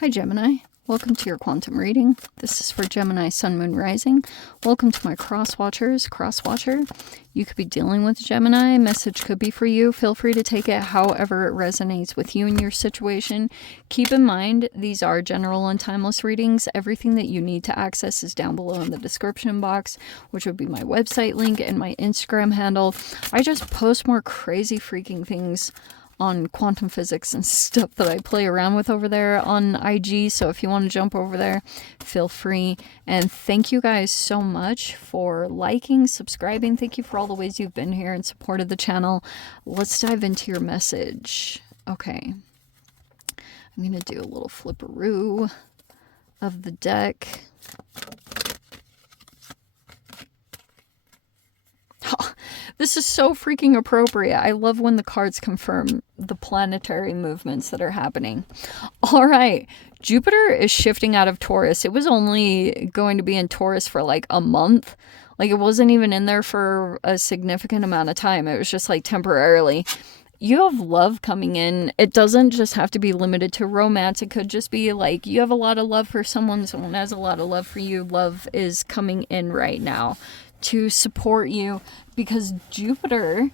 Hi Gemini, welcome to your quantum reading. This is for Gemini Sun Moon Rising. Welcome to my crosswatcher. You could be dealing with Gemini. Message could be for you. Feel free to take it however it resonates with you and your situation. Keep in mind, these are general and timeless readings. Everything that you need to access is down below in the description box, which would be my website link and my Instagram handle. I just post more crazy freaking things on quantum physics and stuff that I play around with over there on IG. So if you want to jump over there, feel free. And thank you guys so much for liking, subscribing. Thank you for all the ways you've been here and supported the channel. Let's dive into your message. Okay. I'm going to do a little flipperoo of the deck. This is so freaking appropriate. I love when the cards confirm the planetary movements that are happening. All right. Jupiter is shifting out of Taurus. It was only going to be in Taurus for like a month. Like it wasn't even in there for a significant amount of time. It was just like temporarily. You have love coming in. It doesn't just have to be limited to romance. It could just be like you have a lot of love for someone. Someone has a lot of love for you. Love is coming in right now to support you because Jupiter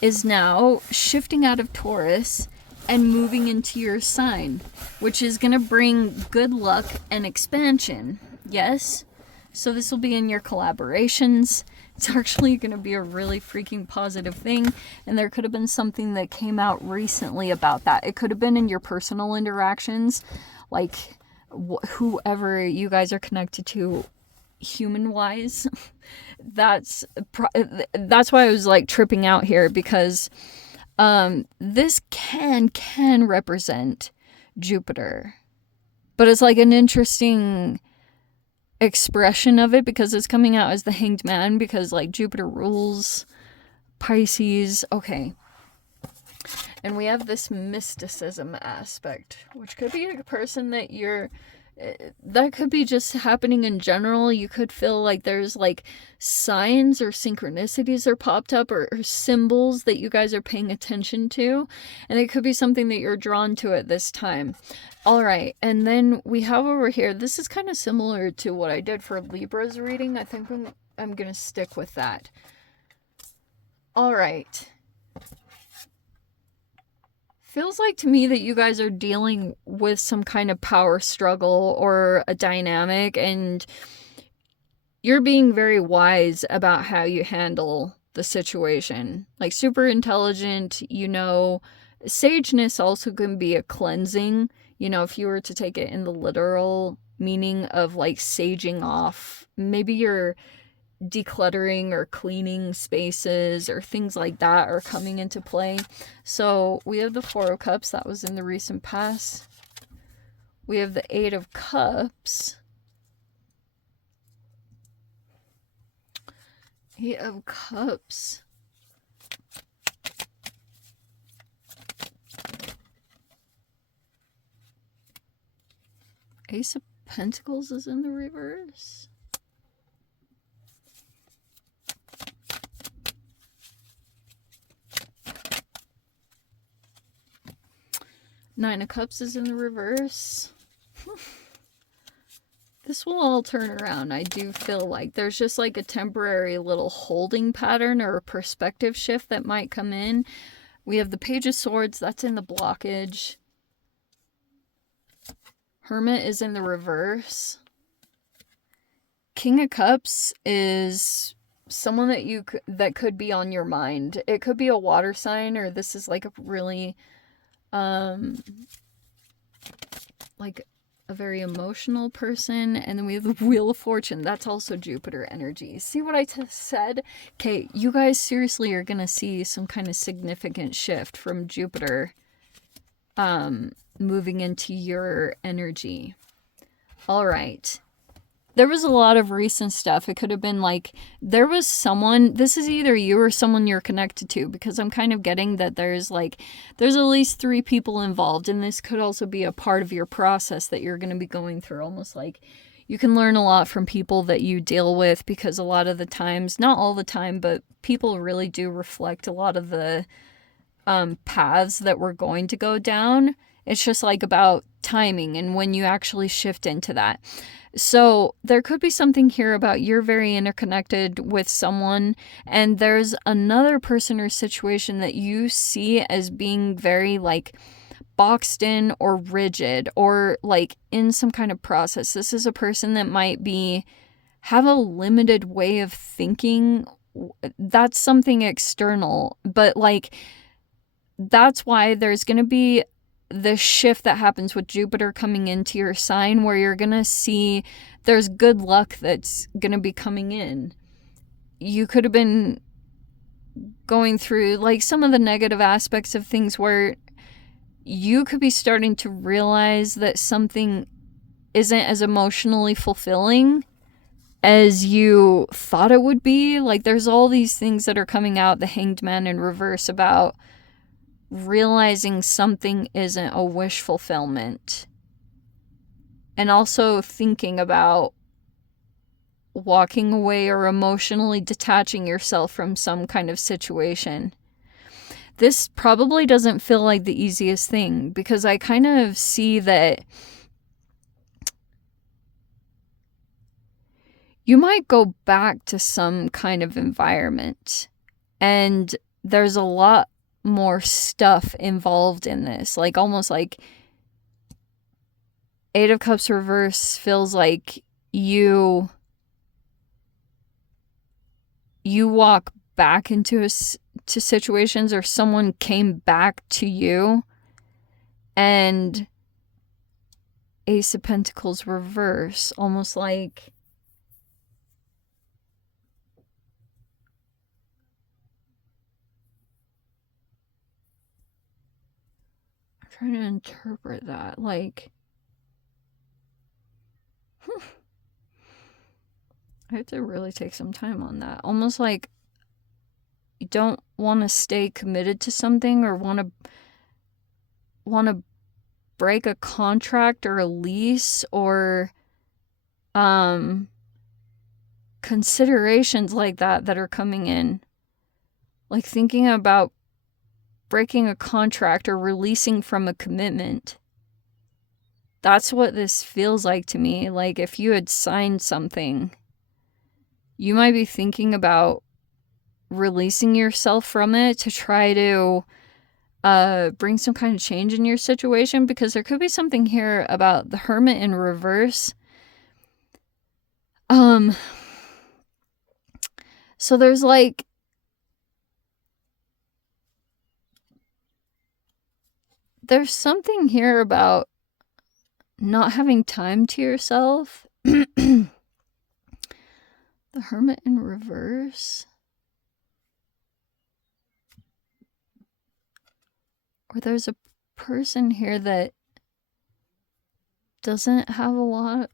is now shifting out of Taurus and moving into your sign, which is going to bring good luck and expansion. Yes? So this will be in your collaborations. It's actually going to be a really freaking positive thing. And there could have been something that came out recently about that. It could have been in your personal interactions, like whoever you guys are connected to human-wise. That's why I was like tripping out here, because this can represent Jupiter, but it's like an interesting expression of it because it's coming out as the Hanged Man, because like Jupiter rules Pisces. Okay. And we have this mysticism aspect, which could be a person that could be just happening in general. You could feel like there's like signs or synchronicities are popped up or symbols that you guys are paying attention to. And it could be something that you're drawn to at this time. All right. And then we have over here, this is kind of similar to what I did for Libra's reading. I think I'm going to stick with that. All right. Feels like to me that you guys are dealing with some kind of power struggle or a dynamic, and you're being very wise about how you handle the situation. Like super intelligent, sageness also can be a cleansing. If you were to take it in the literal meaning of like saging off, maybe you're decluttering or cleaning spaces or things like that are coming into play. So we have the Four of Cups. That was in the recent past. We have the Eight of Cups. Eight of Cups. Ace of Pentacles is in the reverse. Nine of Cups is in the reverse. This will all turn around. I do feel like there's just like a temporary little holding pattern or a perspective shift that might come in. We have the Page of Swords. That's in the blockage. Hermit is in the reverse. King of Cups is someone that could be on your mind. It could be a water sign, or this is like a really like a very emotional person. And then we have the Wheel of Fortune. That's also Jupiter energy. See what I said? Okay, you guys seriously are gonna see some kind of significant shift from Jupiter moving into your energy. All right. There was a lot of recent stuff. It could have been like, there was someone, this is either you or someone you're connected to, because I'm kind of getting that there's at least 3 people involved, and this could also be a part of your process that you're going to be going through. Almost like you can learn a lot from people that you deal with, because a lot of the times, not all the time, but people really do reflect a lot of the paths that we're going to go down. It's just like about timing and when you actually shift into that. So there could be something here about you're very interconnected with someone, and there's another person or situation that you see as being very like boxed in or rigid or like in some kind of process. This is a person that might have a limited way of thinking. That's something external, but like that's why there's going to be the shift that happens with Jupiter coming into your sign, where you're going to see there's good luck that's going to be coming in. You could have been going through like some of the negative aspects of things where you could be starting to realize that something isn't as emotionally fulfilling as you thought it would be. Like there's all these things that are coming out, the Hanged Man in reverse, about realizing something isn't a wish fulfillment, and also thinking about walking away or emotionally detaching yourself from some kind of situation. This probably doesn't feel like the easiest thing, because I kind of see that you might go back to some kind of environment, and there's a lot more stuff involved in this. Like almost like Eight of Cups reverse feels like you walk back into to situations, or someone came back to you. And Ace of Pentacles reverse, almost like I'm trying to interpret that. Like I have to really take some time on that. Almost like you don't want to stay committed to something, or want to break a contract or a lease, or considerations like that are coming in. Like thinking about breaking a contract or releasing from a commitment. That's what this feels like to me. Like if you had signed something, you might be thinking about releasing yourself from it to try to bring some kind of change in your situation, because there could be something here about the Hermit in reverse. So there's like there's something here about not having time to yourself. The Hermit in reverse. Or there's a person here that doesn't have a lot,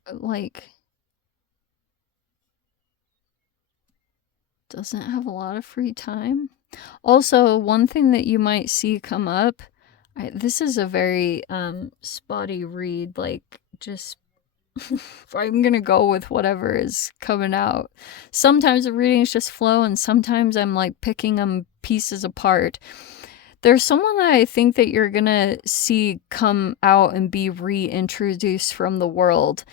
doesn't have a lot of free time. Also, one thing that you might see come up, this is a very spotty read, like just I'm gonna go with whatever is coming out. Sometimes the readings just flow, and sometimes I'm like picking them pieces apart. There's someone that I think that you're gonna see come out and be reintroduced from the world,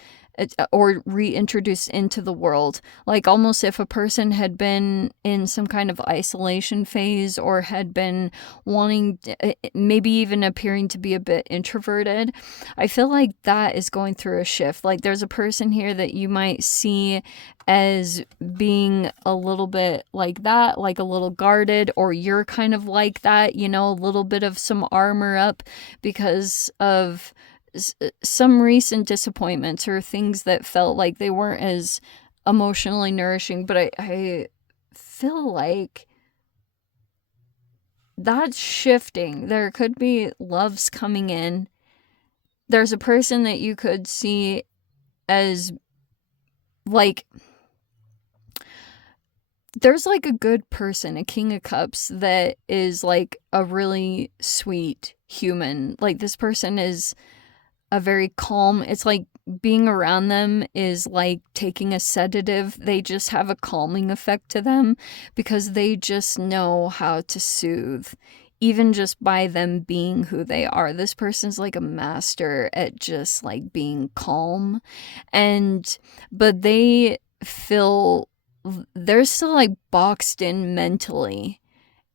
or reintroduced into the world. Like almost if a person had been in some kind of isolation phase, or had been wanting, maybe even appearing to be a bit introverted. I feel like that is going through a shift. Like there's a person here that you might see as being a little bit like that, like a little guarded, or you're kind of like that, you know, a little bit of some armor up because of some recent disappointments or things that felt like they weren't as emotionally nourishing. But I feel like that's shifting. There could be loves coming in. There's a person that you could see as like, there's like a good person, a King of Cups, that is like a really sweet human. Like this person is a very calm, it's like being around them is like taking a sedative. They just have a calming effect to them because they just know how to soothe even just by them being who they are. This person's like a master at just like being calm, but they feel they're still like boxed in mentally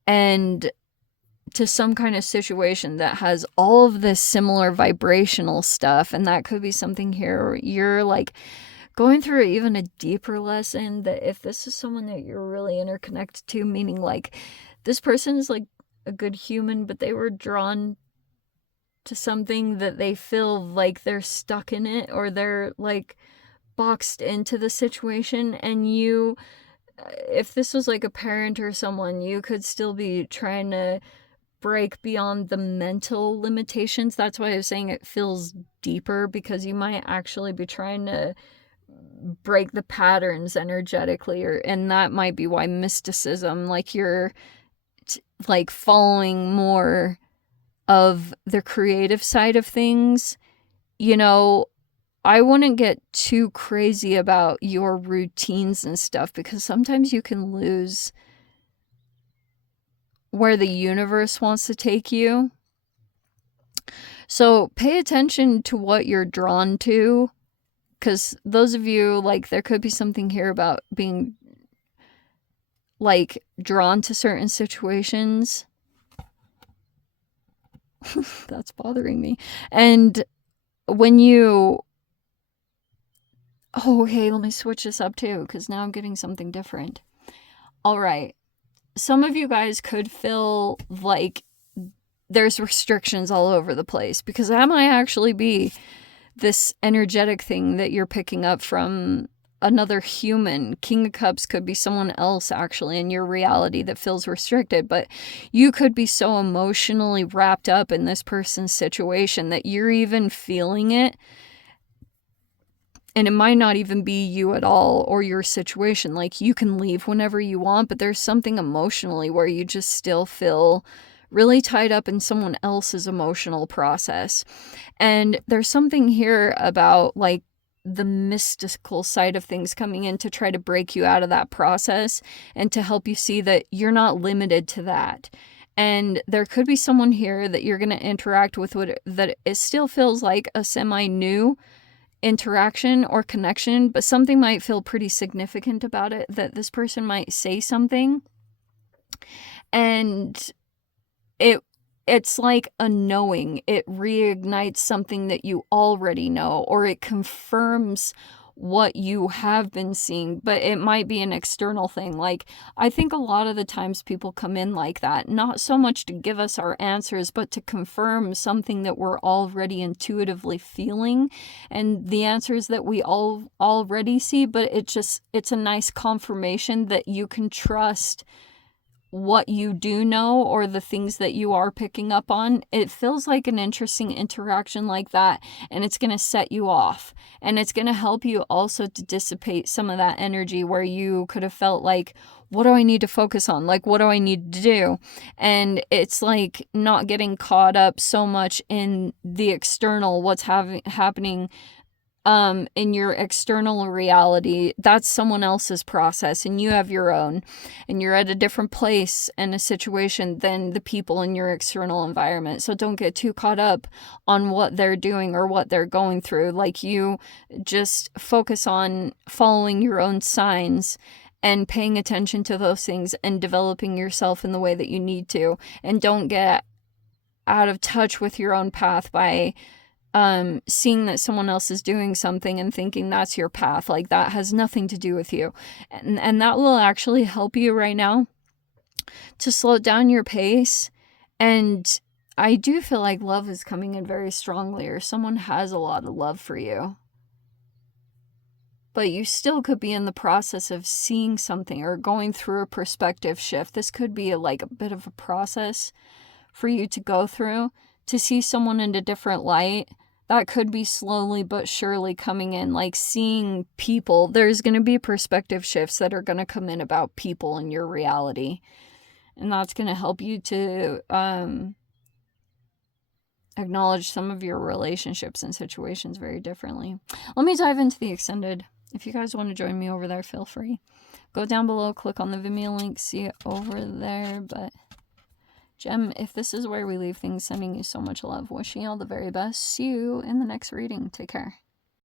and to some kind of situation that has all of this similar vibrational stuff. And that could be something here where you're like going through even a deeper lesson, that if this is someone that you're really interconnected to, meaning like this person is like a good human, but they were drawn to something that they feel like they're stuck in it, or they're like boxed into the situation. And you, if this was like a parent or someone, you could still be trying to break beyond the mental limitations. That's why I was saying it feels deeper, because you might actually be trying to break the patterns energetically, and that might be why mysticism, like you're like following more of the creative side of things. You know, I wouldn't get too crazy about your routines and stuff, because sometimes you can lose where the universe wants to take you. So pay attention to what you're drawn to, because those of you, like, there could be something here about being like drawn to certain situations. That's bothering me. And when you, oh, okay, let me switch this up too, because now I'm getting something different. All right. Some of you guys could feel like there's restrictions all over the place, because that might actually be this energetic thing that you're picking up from another human. King of Cups could be someone else actually in your reality that feels restricted, but you could be so emotionally wrapped up in this person's situation that you're even feeling it. And it might not even be you at all or your situation. Like, you can leave whenever you want, but there's something emotionally where you just still feel really tied up in someone else's emotional process. And there's something here about like the mystical side of things coming in to try to break you out of that process and to help you see that you're not limited to that. And there could be someone here that you're going to interact with that it still feels like a semi-new interaction or connection, but something might feel pretty significant about it, that this person might say something and it's like a knowing. It reignites something that you already know, or it confirms what you have been seeing, but it might be an external thing. Like, I think a lot of the times people come in like that, not so much to give us our answers, but to confirm something that we're already intuitively feeling, and the answers that we all already see, but it's a nice confirmation that you can trust what you do know, or the things that you are picking up on. It feels like an interesting interaction like that, and it's going to set you off, and it's going to help you also to dissipate some of that energy where you could have felt like, what do I need to focus on? Like, what do I need to do? And it's like not getting caught up so much in the external, what's happening in your external reality. That's someone else's process, and you have your own, and you're at a different place in a situation than the people in your external environment. So don't get too caught up on what they're doing or what they're going through. Like, you just focus on following your own signs and paying attention to those things and developing yourself in the way that you need to, and don't get out of touch with your own path by seeing that someone else is doing something and thinking that's your path. Like, that has nothing to do with you. And that will actually help you right now to slow down your pace. And I do feel like love is coming in very strongly, or someone has a lot of love for you. But you still could be in the process of seeing something or going through a perspective shift. This could be a bit of a process for you to go through to see someone in a different light. That could be slowly but surely coming in, like seeing people. There's going to be perspective shifts that are going to come in about people in your reality. And that's going to help you to acknowledge some of your relationships and situations very differently. Let me dive into the extended. If you guys want to join me over there, feel free. Go down below, click on the Vimeo link, see it over there. But Gem, if this is where we leave things, sending you so much love. Wishing you all the very best. See you in the next reading. Take care.